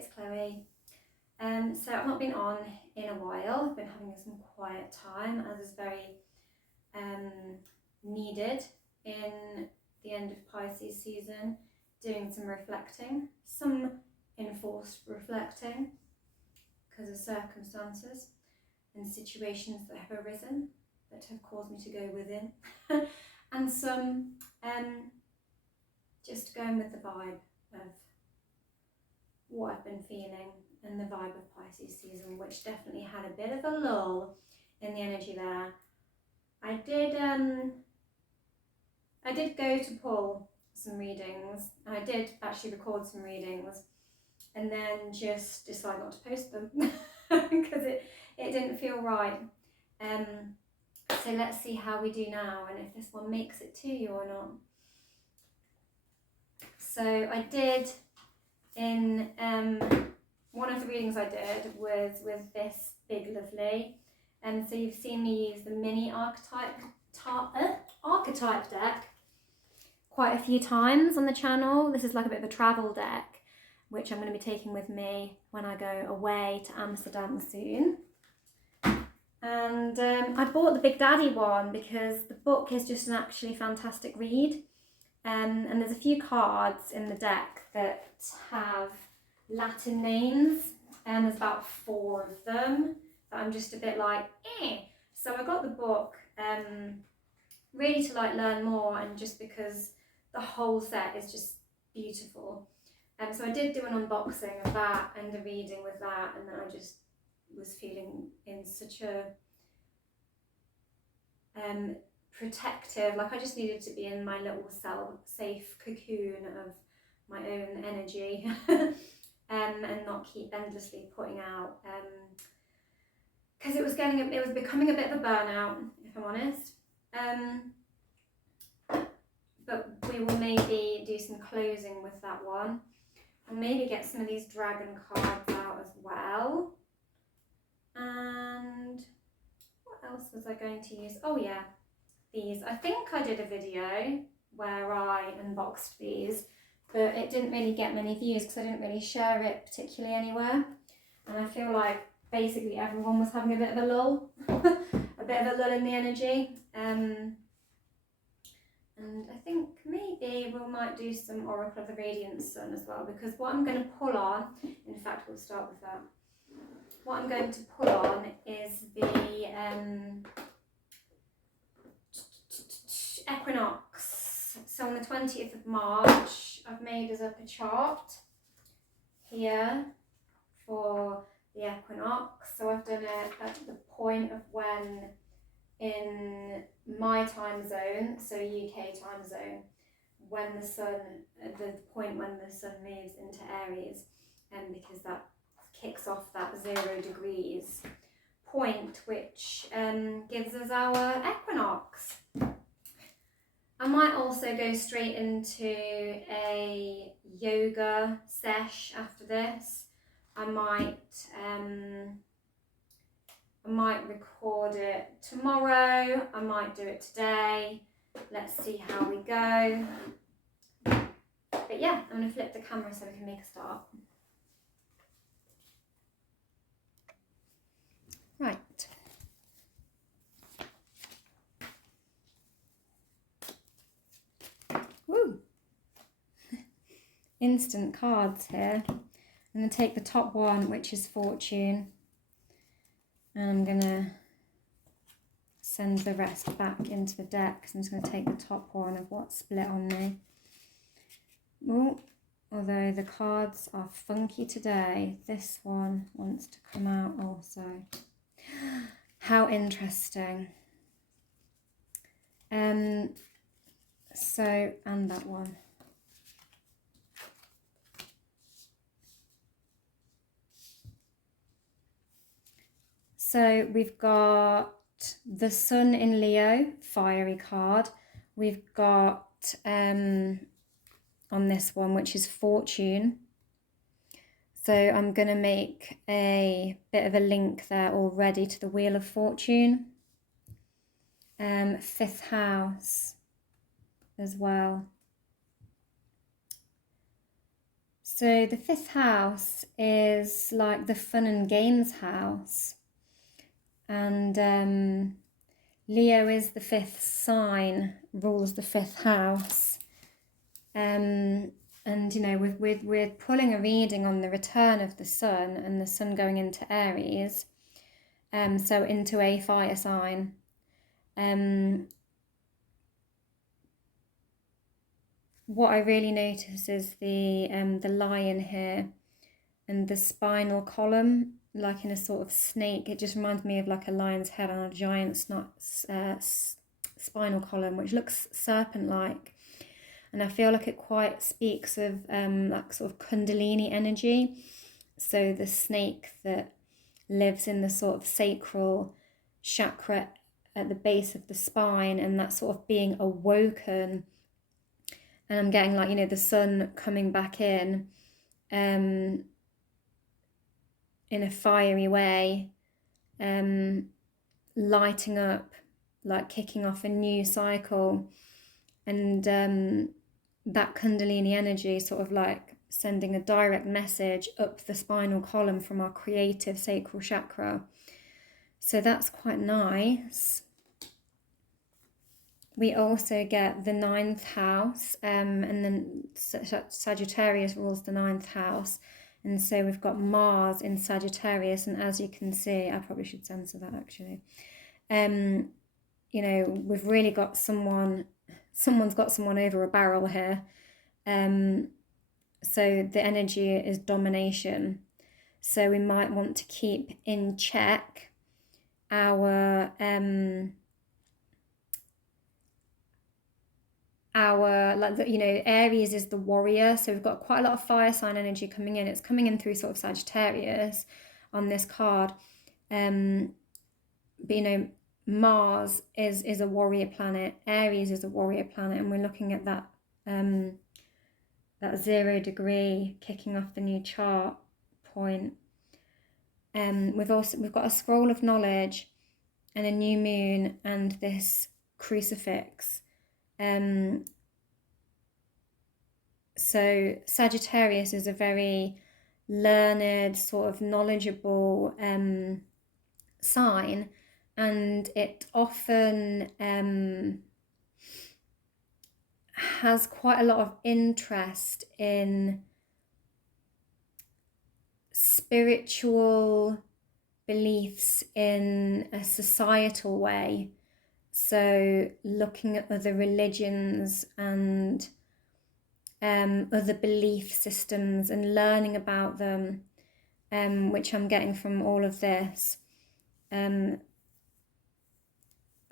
it's Chloe. So I've not been on in a while. I've been having some quiet time, as is very needed in the end of Pisces season, doing some reflecting, some enforced reflecting because of circumstances and situations that have arisen that have caused me to go within and some just going with the vibe of what I've been feeling and the vibe of Pisces season, which definitely had a bit of a lull in the energy there. I did go to pull some readings, and I did actually record some readings and then just decided not to post them because it didn't feel right. So let's see how we do now and if this one makes it to you or not. So I did in one of the readings I did was with this big lovely, and so you've seen me use the mini archetype deck quite a few times on the channel. This is like a bit of a travel deck, which I'm going to be taking with me when I go away to Amsterdam soon. And I bought the Big Daddy one because the book is just an actually fantastic read. And there's a few cards in the deck that have Latin names, and there's about 4 of them that I'm just a bit like, eh. So I got the book really to like learn more, and just because the whole set is just beautiful. So I did do an unboxing of that and a reading with that, and then I just was feeling in such a protective, like I just needed to be in my little safe cocoon of my own energy and not keep endlessly putting out, because it was becoming a bit of a burnout, if I'm honest. But we will maybe do some closing with that one and maybe get some of these dragon cards out as well. And what else was I going to use? Oh yeah, these. I think I did a video where I unboxed these, but it didn't really get many views because I didn't really share it particularly anywhere. And I feel like basically everyone was having a bit of a lull, a bit of a lull in the energy. And I think maybe we might do some Oracle of the Radiant Sun as well, because what I'm going to pull on, in fact we'll start with that. What I'm going to pull on is the Equinox. So on the 20th of March, I've made us up a chart here for the equinox. So I've done it at the point of when in my time zone, so UK time zone, when the sun, the point when the sun moves into Aries, and because that kicks off that 0 degrees point, which gives us our equinox. I might also go straight into a yoga sesh after this. I might record it tomorrow, I might do it today. Let's see how we go. But yeah, I'm going to flip the camera so we can make a start. Right. Woo! Instant cards here. I'm going to take the top one, which is Fortune, and I'm going to send the rest back into the deck. So I'm just going to take the top one of what's split on me. Ooh, although the cards are funky today, this one wants to come out also. How interesting. So, and that one. So we've got the Sun in Leo, fiery card. We've got on this one, which is Fortune. So I'm going to make a bit of a link there already to the Wheel of Fortune. 5th house as well. So the 5th house is like the fun and games house. And Leo is the 5th sign, rules the 5th house. And you know, we're pulling a reading on the return of the sun and the sun going into Aries, so into a fire sign. What I really notice is the lion here and the spinal column, like in a sort of snake. It just reminds me of like a lion's head on a giant spinal column, which looks serpent-like. And I feel like it quite speaks of like sort of Kundalini energy. So the snake that lives in the sort of sacral chakra at the base of the spine, and that sort of being awoken. And I'm getting like, you know, the sun coming back in a fiery way, lighting up, like kicking off a new cycle. And that Kundalini energy sort of like sending a direct message up the spinal column from our creative sacral chakra. So that's quite nice. We also get the 9th house, and then Sagittarius rules the 9th house. And so we've got Mars in Sagittarius, and as you can see, I probably should censor that actually. You know, we've really got someone's got someone over a barrel here. So the energy is domination. So we might want to keep in check our like, you know, Aries is the warrior, so we've got quite a lot of fire sign energy coming in. It's coming in through sort of Sagittarius on this card, but you know, Mars is a warrior planet, Aries is a warrior planet, and we're looking at that that 0 degree kicking off the new chart point. We've got a scroll of knowledge and a new moon and this crucifix. So Sagittarius is a very learned, sort of knowledgeable sign, and it often has quite a lot of interest in spiritual beliefs in a societal way. So looking at other religions and other belief systems and learning about them, which I'm getting from all of this.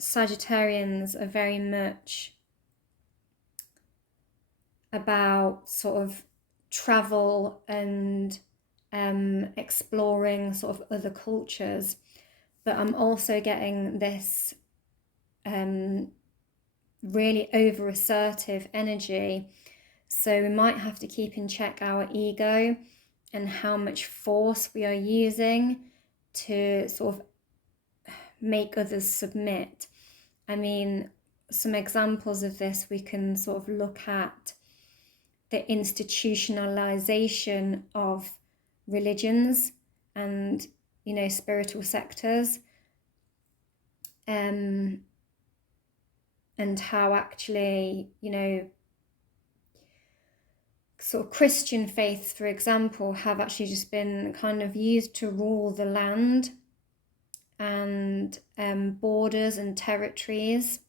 Sagittarians are very much about sort of travel and exploring sort of other cultures, but I'm also getting this really over assertive energy. So we might have to keep in check our ego and how much force we are using to sort of make others submit. I mean, some examples of this, we can sort of look at the institutionalization of religions and, you know, spiritual sectors, and how actually, you know, sort of Christian faiths, for example, have actually just been kind of used to rule the land and borders and territories,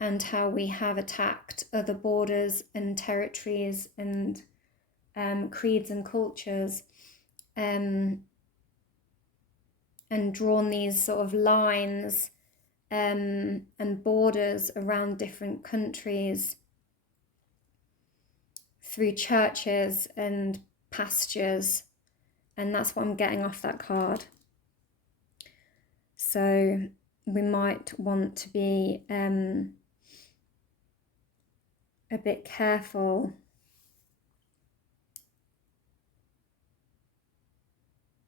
and how we have attacked other borders and territories and creeds and cultures, and drawn these sort of lines and borders around different countries through churches and pastures, and that's what I'm getting off that card. So we might want to be a bit careful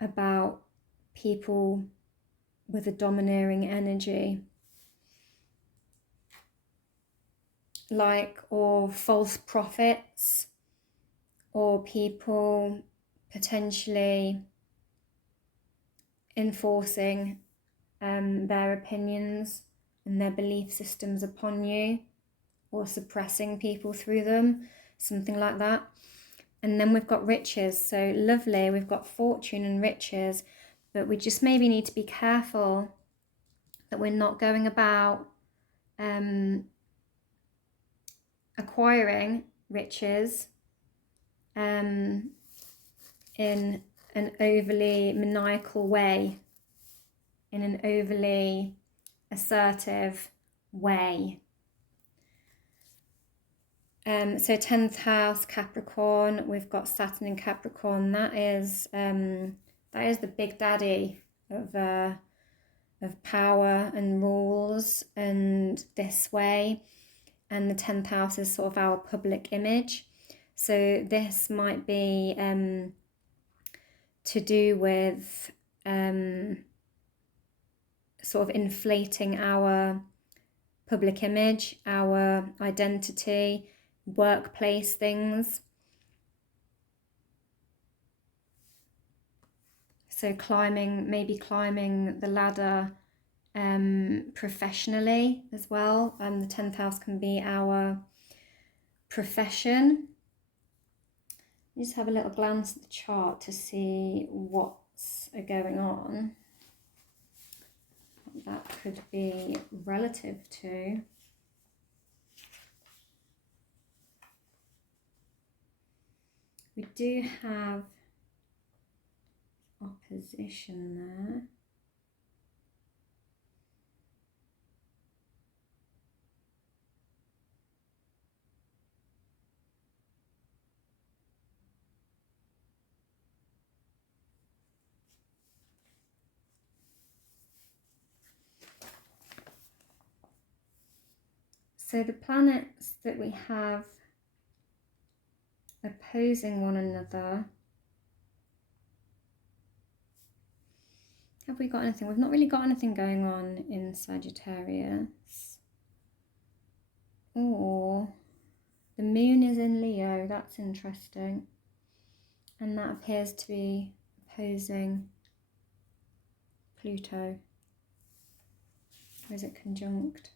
about people with a domineering energy, like, or false prophets, or people potentially enforcing their opinions and their belief systems upon you, or suppressing people through them, something like that. And then we've got riches, so lovely, we've got fortune and riches, but we just maybe need to be careful that we're not going about acquiring riches in an overly maniacal way, in an overly assertive way. So 10th house Capricorn, we've got Saturn in Capricorn. That is the big daddy of power and rules and this way. And the 10th house is sort of our public image. So this might be to do with sort of inflating our public image, our identity, workplace things. So maybe climbing the ladder professionally as well. The 10th house can be our profession. Just have a little glance at the chart to see what's going on. That could be relative to. We do have opposition there. So the planets that we have opposing one another. Have we got anything? We've not really got anything going on in Sagittarius. Or the moon is in Leo, that's interesting. And that appears to be opposing Pluto. Or is it conjunct?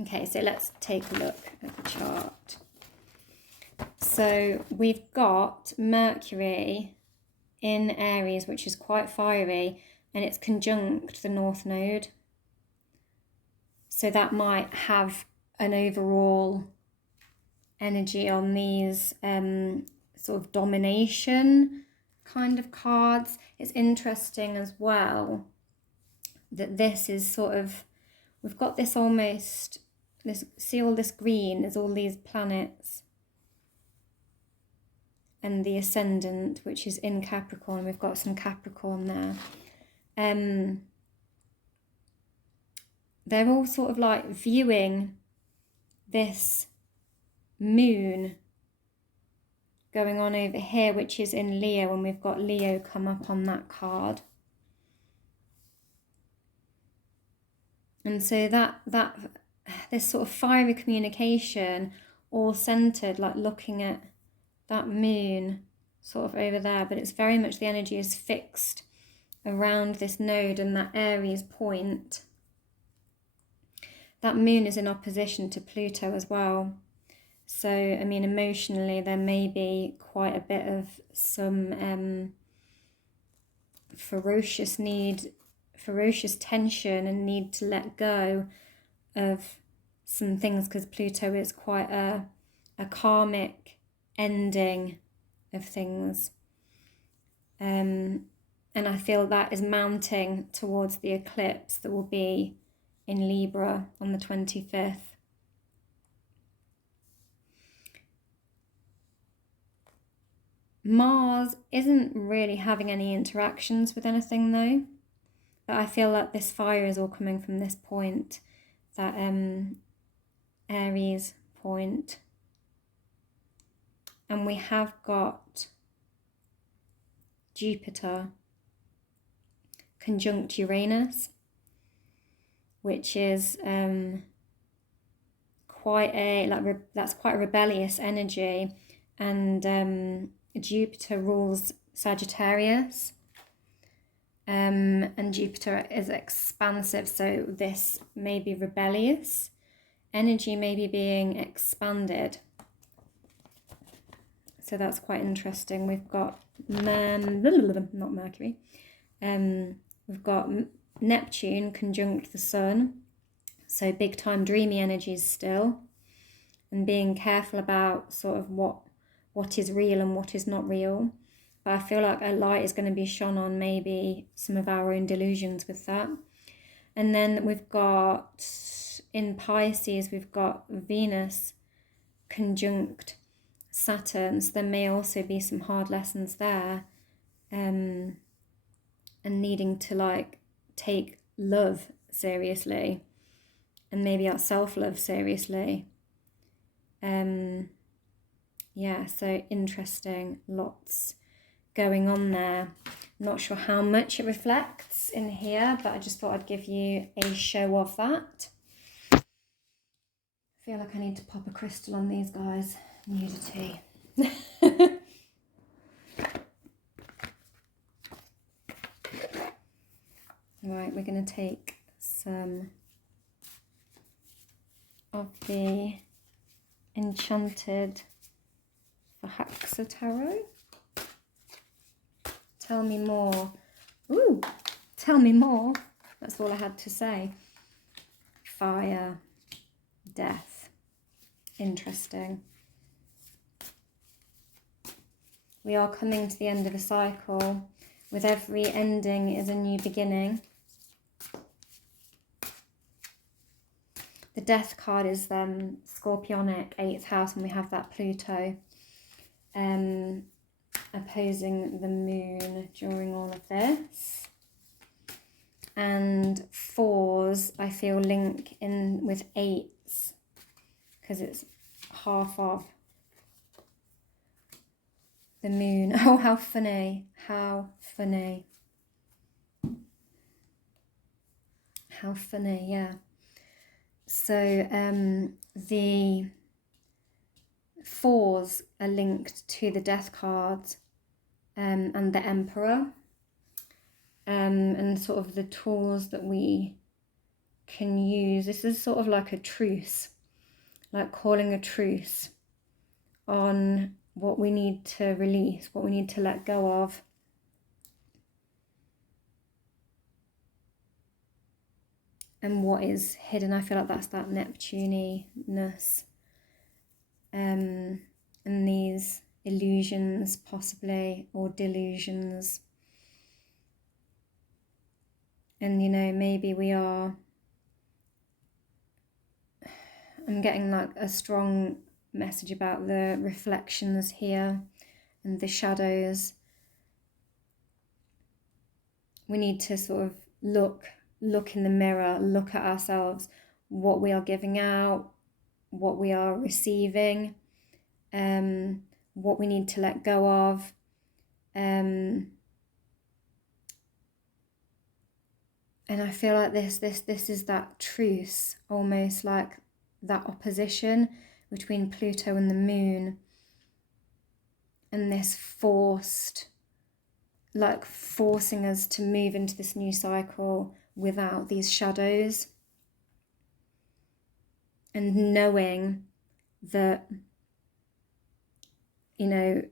Okay, so let's take a look at the chart. So we've got Mercury in Aries, which is quite fiery, and it's conjunct the North Node. So that might have an overall energy on these sort of domination kind of cards. It's interesting as well that this is sort of, we've got this almost, see all this green, there's all these planets and the ascendant, which is in Capricorn. We've got some Capricorn there. They're all sort of like viewing this moon going on over here, which is in Leo, and we've got Leo come up on that card. And so this sort of fiery communication, all centered, like looking at that moon sort of over there, but it's very much the energy is fixed around this node and that Aries point. That moon is in opposition to Pluto as well. So, I mean, emotionally, there may be quite a bit of some ferocious tension and need to let go of some things, because Pluto is quite a karmic ending of things. And I feel that is mounting towards the eclipse that will be in Libra on the 25th. Mars isn't really having any interactions with anything though, but I feel like this fire is all coming from this point, that Aries point. And we have got Jupiter conjunct Uranus, which is quite a that's quite a rebellious energy, and Jupiter rules Sagittarius, and Jupiter is expansive, so this may be rebellious energy, may be being expanded. So that's quite interesting. We've got not Mercury. We've got Neptune conjunct the Sun. So big time dreamy energies still. And being careful about sort of what is real and what is not real. But I feel like a light is going to be shone on maybe some of our own delusions with that. And then we've got, in Pisces, we've got Venus conjunct Saturn, so there may also be some hard lessons there, and needing to like take love seriously and maybe our self-love seriously. Yeah, so interesting, lots going on there. Not sure how much it reflects in here, but I just thought I'd give you a show of that. I feel like I need to pop a crystal on these guys. Nudity. Right, we're going to take some of the Enchanted Fahaxa Tarot. Tell me more. Ooh, tell me more. That's all I had to say. Fire, death. Interesting. We are coming to the end of a cycle. With every ending is a new beginning. The death card is Scorpionic, 8th house, and we have that Pluto opposing the moon during all of this. And 4s, I feel, link in with 8s because it's half of the moon. Oh, how funny. How funny. How funny, yeah. So the 4s are linked to the death cards and the Emperor, and sort of the tools that we can use. This is sort of like a truce, like calling a truce on what we need to release, what we need to let go of. And what is hidden. I feel like that's that Neptune-ness. And these illusions possibly, or delusions. And you know, maybe we are, I'm getting like a strong message about the reflections here and the shadows. We need to sort of look in the mirror, look at ourselves, what we are giving out, what we are receiving, what we need to let go of. And I feel like this is that truce, almost like that opposition between Pluto and the moon, and this forcing us to move into this new cycle without these shadows, and knowing that, you know,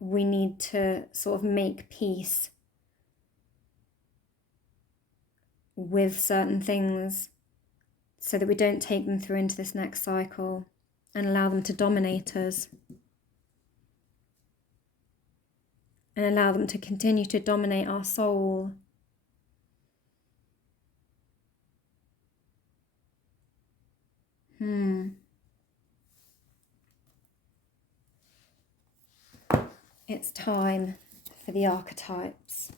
we need to sort of make peace with certain things so that we don't take them through into this next cycle and allow them to dominate us and allow them to continue to dominate our soul. It's time for the archetypes.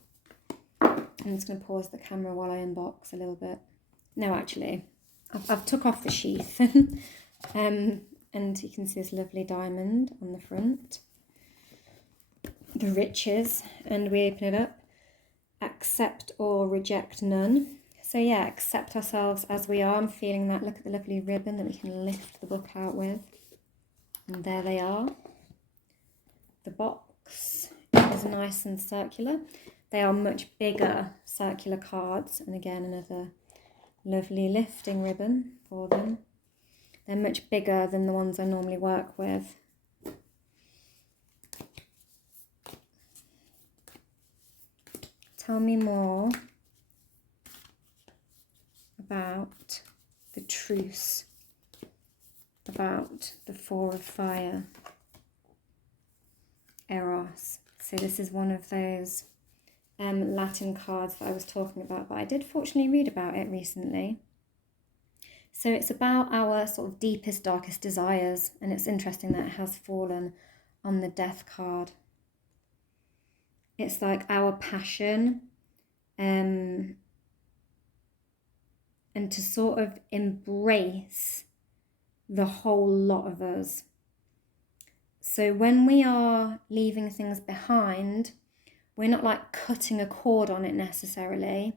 I'm just going to pause the camera while I unbox a little bit. No, actually, I've took off the sheath and And you can see this lovely diamond on the front. The riches. And we open it up. Accept or reject none. So yeah, accept ourselves as we are. I'm feeling that. Look at the lovely ribbon that we can lift the book out with. And there they are. The box is nice and circular. They are much bigger circular cards. And again, another lovely lifting ribbon for them. They're much bigger than the ones I normally work with. Tell me more about the truce, about the Four of Fire, Eros. So this is one of those Latin cards that I was talking about, but I did fortunately read about it recently. So it's about our sort of deepest, darkest desires, and it's interesting that it has fallen on the Death card. It's like our passion, and to sort of embrace the whole lot of us. So when we are leaving things behind, we're not like cutting a cord on it necessarily.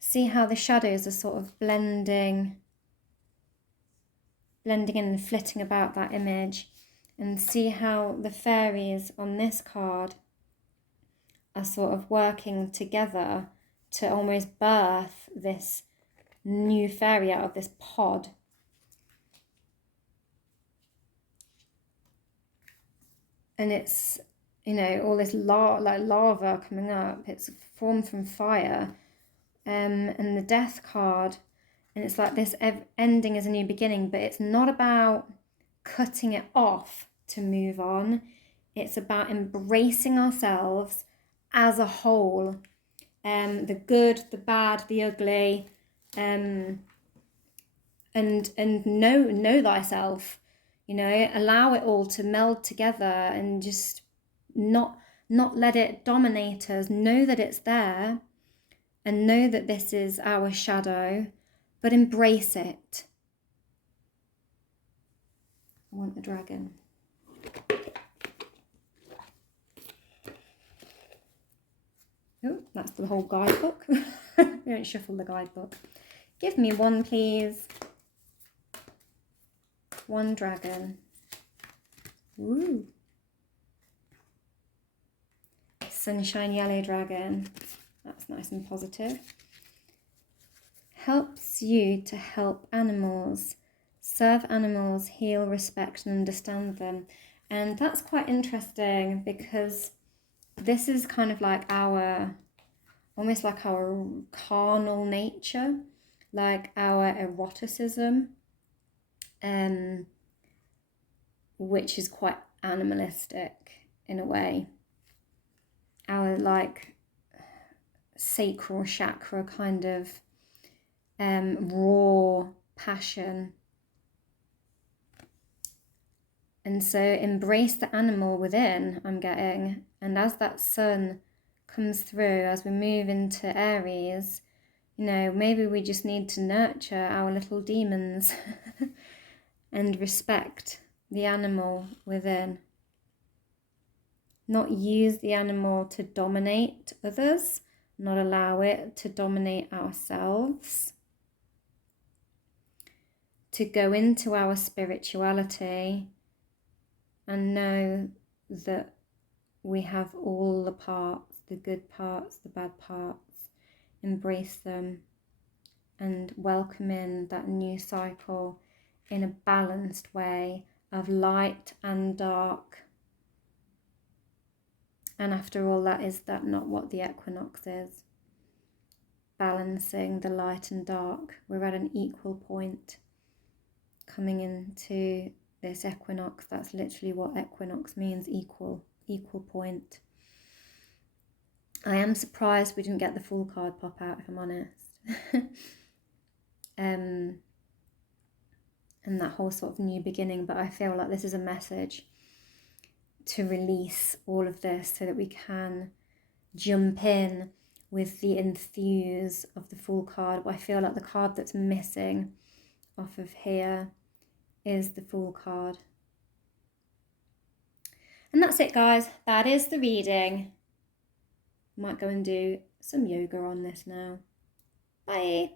See how the shadows are sort of blending in and flitting about that image, and see how the fairies on this card are sort of working together to almost birth this new fairy out of this pod. And it's, you know, all this lava coming up. It's formed from fire. And the Death card, and it's like this ending is a new beginning, but it's not about cutting it off to move on. It's about embracing ourselves as a whole, the good, the bad, the ugly, and know thyself. You know, allow it all to meld together and just not let it dominate us. Know that it's there, and know that this is our shadow, but embrace it. I want the dragon. Oh, that's the whole guidebook. We don't shuffle the guidebook. Give me one, please. One dragon. Ooh. Sunshine yellow dragon. That's nice and positive. Helps you to help animals, serve animals, heal, respect, and understand them. And that's quite interesting because this is kind of like almost like our carnal nature, like our eroticism, which is quite animalistic in a way. Our like sacral chakra kind of raw passion. And so embrace the animal within, I'm getting. And as that sun comes through, as we move into Aries, you know, maybe we just need to nurture our little demons and respect the animal within. Not use the animal to dominate others, not allow it to dominate ourselves. To go into our spirituality and know that we have all the parts, the good parts, the bad parts, embrace them and welcome in that new cycle in a balanced way of light and dark. And after all, is that not what the equinox is? Balancing the light and dark. We're at an equal point coming into this equinox. That's literally what equinox means, equal point. I am surprised we didn't get the full card pop out, if I'm honest. And that whole sort of new beginning, but I feel like this is a message to release all of this so that we can jump in with the enthuse of the full card. I feel like the card that's missing off of here is the Fool card. And that's it, guys. That is the reading. Might go and do some yoga on this now. Bye.